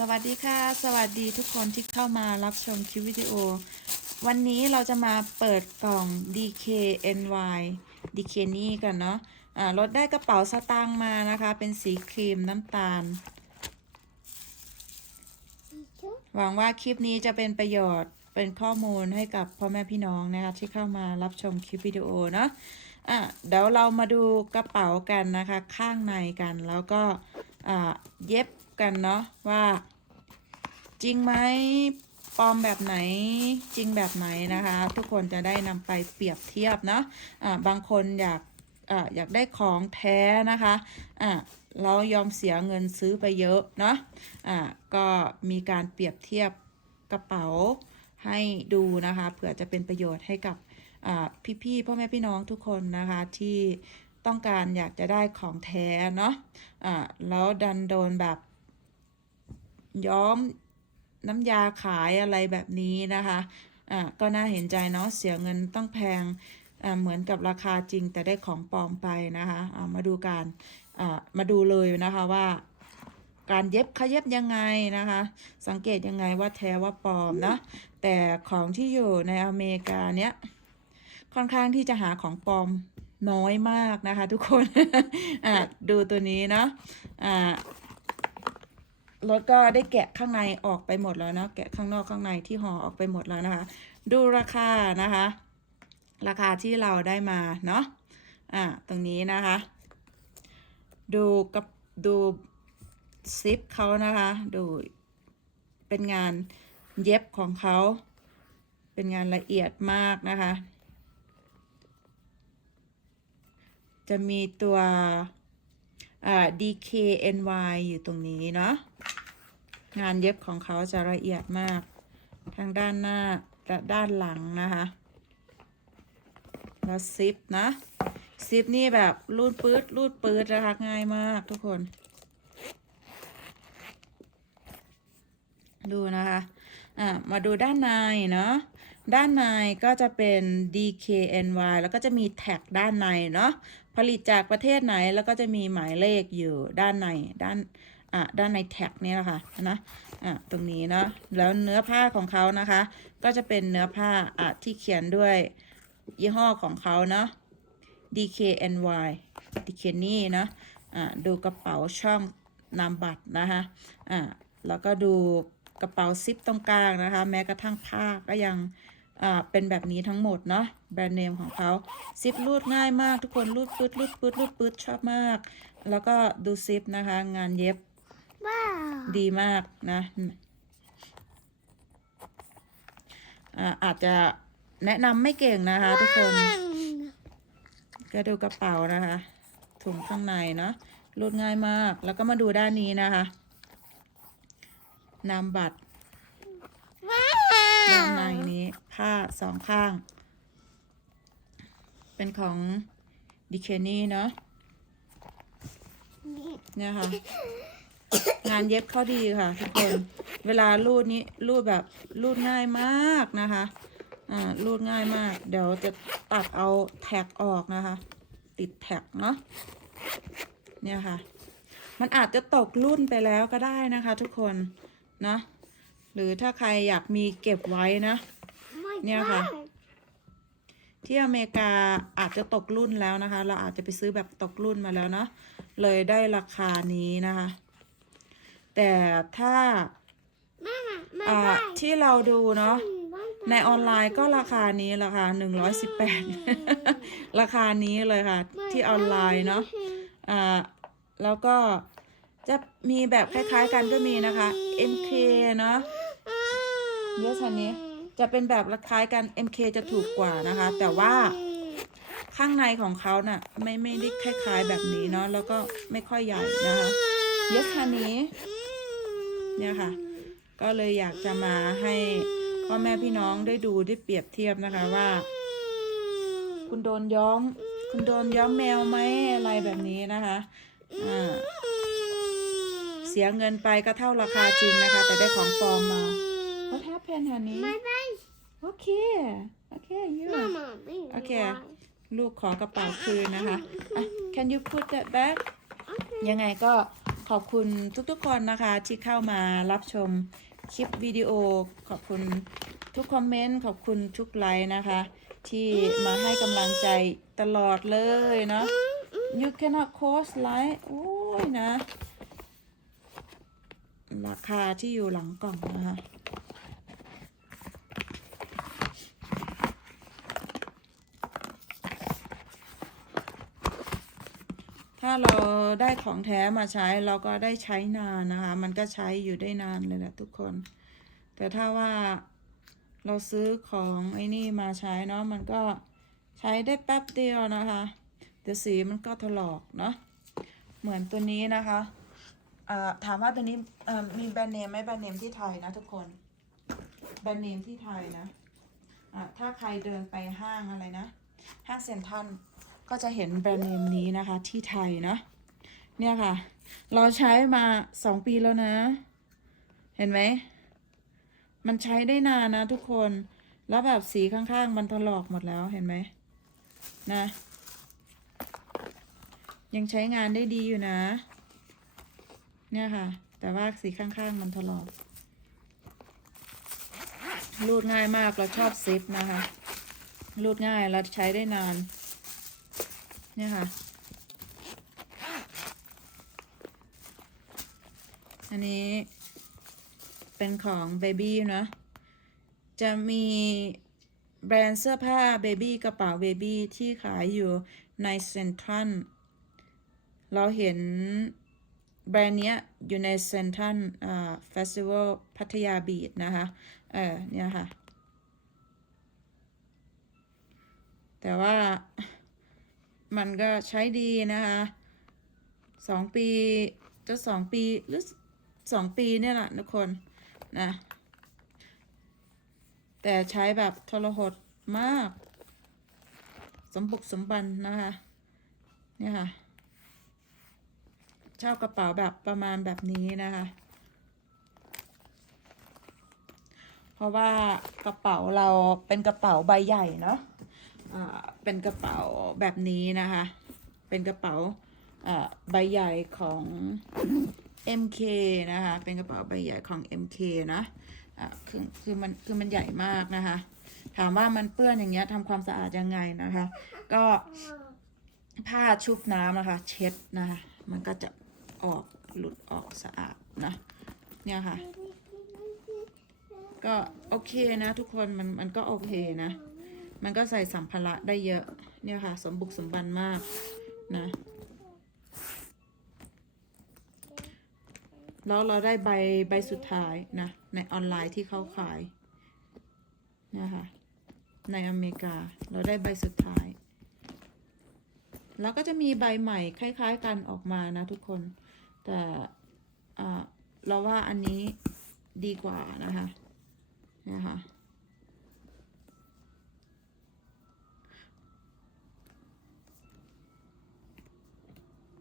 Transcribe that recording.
สวัสดีค่ะ สวัสดีทุกคนที่เข้ามารับชมคลิปวิดีโอ วันนี้เราจะมาเปิดกล่อง DKNY DK นี่กันเนาะอ่ารถได้กระเป๋าสตางค์มานะคะ เป็นสีครีมน้ำตาล หวังว่าคลิปนี้จะเป็นประโยชน์เป็นข้อมูลให้กับพ่อแม่พี่น้องนะคะ ที่เข้ามารับชมคลิปวิดีโอเนาะอะเดี๋ยวเรามาดูกระเป๋ากันนะคะ ข้างในกันแล้วก็อ่าเย็บ กันเนาะว่า จริงไหมปลอมแบบไหนจริงแบบไหนนะคะ ทุกคนจะได้นำไปเปรียบเทียบเนาะอ่าบางคนอยากออยากได้ของแท้นะคะอ่าเรายอมเสียเงินซื้อไปเยอะเนาะอ่าก็มีการเปรียบเทียบกระเป๋าให้ดูนะคะเผื่อจะเป็นประโยชน์ให้กับอ่พี่ๆพ่อแม่พี่น้องทุกคนนะคะที่ต้องการอยากจะได้ของแท้เนาะอ่าแล้วดันโดนแบบ ย้อมน้ำยาขายอะไรแบบนี้นะคะอ่าก็น่าเห็นใจเนาะเสียเงินต้องแพงอ่าเหมือนกับราคาจริงแต่ได้ของปลอมไปนะคะอ่ามาดูการอ่ามาดูเลยนะคะว่าการเย็บขเย็บยังไงนะคะ สังเกตยังไงว่าแท้ว่าปลอมนะ แต่ของที่อยู่ในอเมริกาเนี้ยค่อนข้างที่จะหาของปลอมน้อยมากนะคะ ทุกคน อ่าดูตัวนี้เนาะอ่า รถก็ได้แกะข้างในออกไปหมดแล้วเนาะแกะข้างนอกข้างในที่ห่อออกไปหมดแล้วนะคะ ดูราคานะคะ ราคาที่เราได้มาเนาะอ่าตรงนี้นะคะ ดูกับดูซิปเขานะคะ ดูเป็นงานเย็บของเขาเป็นงานละเอียดมากนะคะ จะมีตัว อ่า DKNY อยู่ตรงนี้เนาะงานเย็บของเขาจะละเอียดมากทั้งด้านหน้าและด้านหลังนะคะ แล้วซิปนะ ซิปนี่แบบรูดปื๊ดรูดปื๊ดนะคะง่ายมากทุกคน ดูนะคะ อะมาดูด้านในเนาะ ด้านในก็จะเป็น DKNY แล้วก็จะมีแท็กด้านในเนาะ ผลิตจากประเทศไหนแล้วก็จะมีหมายเลขอยู่ด้านในด้านอะด้านในแท็กนี่แหละค่ะนะอะตรงนี้เนาะ แล้วเนื้อผ้าของเขานะคะ ก็จะเป็นเนื้อผ้าอะที่เขียนด้วยยี่ห้อของเขาเนาะ DKNY DK นี่นาะอะดูกระเป๋าช่องนามบัตรนะคะอะแล้วก็ดูกระเป๋าซิปตรงกลางนะคะ แม้กระทั่งผ้าก็ยัง อ่าเป็นแบบนี้ทั้งหมดเนาะแบรนด์เนมของเขาซิปรูดง่ายมากทุกคนรูดปืดรูดปืดรูดปืดชอบมาก แล้วก็ดูซิปนะคะ งานเย็บว้าวดีมากนะอ่าอาจจะแนะนำไม่เก่งนะคะ ทุกคน ก็ดูกระเป๋านะคะ ถุงข้างในเนาะรูดง่ายมากแล้วก็มาดูด้านนี้นะคะนามบัตรว้าด้านในวนี้ ผ้าสองข้าง เป็นของดิเคนี่เนาะเนี่ยค่ะ งานเย็บเข้าดีค่ะทุกคน เวลารูดนี้รูดแบบรูดง่ายมากนะคะ อ่ารูดง่ายมาก เดี๋ยวจะตัดเอาแท็กออกนะคะ ติดแท็กเนาะ เนี่ยค่ะ มันอาจจะตกรุ่นไปแล้วก็ได้นะคะ ทุกคน นะ หรือถ้าใครอยากมีเก็บไว้นะ เนี่ยค่ะ ที่อเมริกาอาจจะตกรุ่นแล้วนะคะ เราอาจจะไปซื้อแบบตกรุ่นมาแล้วเนาะเลยได้ราคานี้นะคะ แต่ถ้าแม่แม่อ่าได้ที่เราดูเนาะบ้าในออนไลน์ก็ราคานี้ราคาหนึ่งร้อยสิบแปดราคานี้เลยค่ะ ที่ออนไลน์เนาะอ่าแล้วก็จะมีแบบคล้ายๆกันก็มีนะคะ MK เนาะเยอะชันนี้ จะเป็นแบบคล้ายกัน MK จะถูกกว่านะคะ แต่ว่าข้างในของเขาน่ะไม่ไม่ได้คล้าย ๆแบบนี้เนาะแล้วก็ไม่ค่อยใหญ่นะคะเยสคันนี้เนี่ยค่ะ ก็เลยอยากจะมาให้พ่อแม่พี่น้องได้ดูได้เปรียบเทียบนะคะว่า คุณโดนย้อม คุณโดนย้อมแมวไหมอะไรแบบนี้นะคะอ่าเสียเงินไปก็เท่าราคาจริงนะคะ แต่ได้ของปลอมมา What happened honey โอเค โอเค you มามาไม่โอเคลูกขอกระเป๋าคืนนะคะอะ can you put that back ยังไงก็ขอบคุณทุกๆคนนะคะ ที่เข้ามารับชมคลิปวิดีโอ ขอบคุณทุกคอมเมนต์ ขอบคุณทุกไลค์นะคะ ที่มาให้กำลังใจตลอดเลยเนาะ you cannot cost like โอ้ยนะ ราคาที่อยู่หลังกล่องนะคะ ถ้าเราได้ของแท้มาใช้เราก็ได้ใช้นานนะคะ มันก็ใช้อยู่ได้นานเลยแหละทุกคน แต่ถ้าว่าเราซื้อของไอ้นี่มาใช้เนาะมันก็ใช้ได้แป๊บเดียวนะคะเดี๋ยวสีมันก็ถลอกเนาะเหมือนตัวนี้นะคะถามว่าตัวนี้มีแบรนด์เนมไหมแบรนด์เนมที่ไทยนะทุกคนแบรนด์เนมที่ไทยนะะถ้าใครเดินไปห้างอะไรนะ ห้างเซ็นทรัล ก็จะเห็นแบรนด์เนมนี้นะคะที่ไทยเนาะเนี่ยค่ะ เราใช้มาสองปีแล้วนะ เห็นไหม มันใช้ได้นานนะทุกคน แล้วแบบสีข้างๆ มันถลอกหมดแล้วเห็นไหมนะ ยังใช้งานได้ดีอยู่นะ เนี่ยค่ะ แต่ว่าสีข้างๆ มันถลอกรูดง่ายมากเราชอบซิปนะคะรูดง่ายเราใช้ได้นาน เนี่ยค่ะ อันนี้เป็นของ Baby นะ จะมีแบรนด์เสื้อผ้า Baby กระเป๋า Baby ที่ขายอยู่ในเซ็นทรัล เราเห็นแบรนด์เนี้ยอยู่ในเซ็นทรัลอ่าเฟสติวัลพัทยาบีชนะคะ เออเนี่ยค่ะ แต่ว่า มันก็ใช้ดีนะคะสองปีจะสองปีหรือสองปีเนี่ยแหละทุกคนนะ แต่ใช้แบบทรหดมาก สมบุกสมบันนะคะเนี่ยค่ะชอบกระเป๋าแบบประมาณแบบนี้นะคะ เพราะว่ากระเป๋าเราเป็นกระเป๋าใบใหญ่เนาะ เป็นกระเป๋าแบบนี้นะคะ เป็นกระเป๋าใบใหญ่ของ MK นะคะ เป็นกระเป๋าใบใหญ่ของ MK นะอ่าคือคือมันคือมันใหญ่มากนะคะ ถามว่ามันเปื้อนอย่างเงี้ยทำความสะอาดยังไงนะคะ ก็ผ้าชุบน้ำนะคะ เช็ดนะคะ มันก็จะออกหลุดออกสะอาดนะ เนี่ยค่ะ ก็โอเคนะทุกคนมันมันก็โอเคนะ มันก็ใส่สัมภาระได้เยอะ เนี่ยค่ะ สมบุกสมบันมากนะ แล้วเราได้ใบใบสุดท้ายนะ ในออนไลน์ที่เขาขายเนี่ยค่ะ ในอเมริกาเราได้ใบสุดท้าย แล้วก็จะมีใบใหม่คล้าย ๆ กันออกมานะทุกคน แต่เราว่าอันนี้ดีกว่านะคะเนี่ยค่ะ